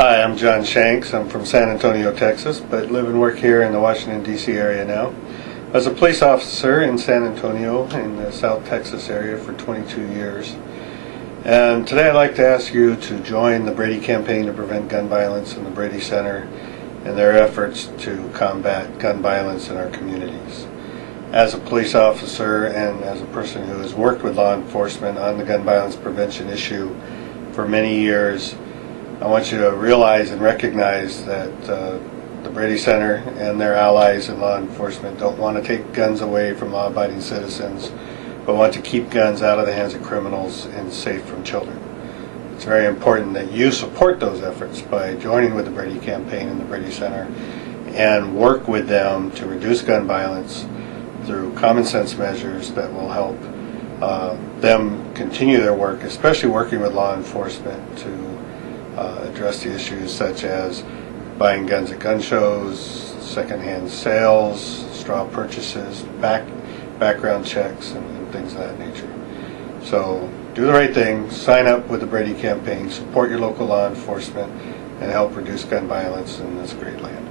Hi, I'm John Shanks. I'm from San Antonio, Texas, but live and work here in the Washington, D.C. area now. I was a police officer in San Antonio in the South Texas area for 22 years. And today I'd like to ask you to join the Brady Campaign to Prevent Gun Violence and the Brady Center in their efforts to combat gun violence in our communities. As a police officer and as a person who has worked with law enforcement on the gun violence prevention issue for many years, I want you to realize and recognize that the Brady Center and their allies in law enforcement don't want to take guns away from law-abiding citizens, but want to keep guns out of the hands of criminals and safe from children. It's very important that you support those efforts by joining with the Brady Campaign and the Brady Center and work with them to reduce gun violence through common sense measures that will help them continue their work, especially working with law enforcement to address the issues such as buying guns at gun shows, secondhand sales, straw purchases, background checks, and things of that nature. So do the right thing, sign up with the Brady Campaign, support your local law enforcement, and help reduce gun violence in this great land.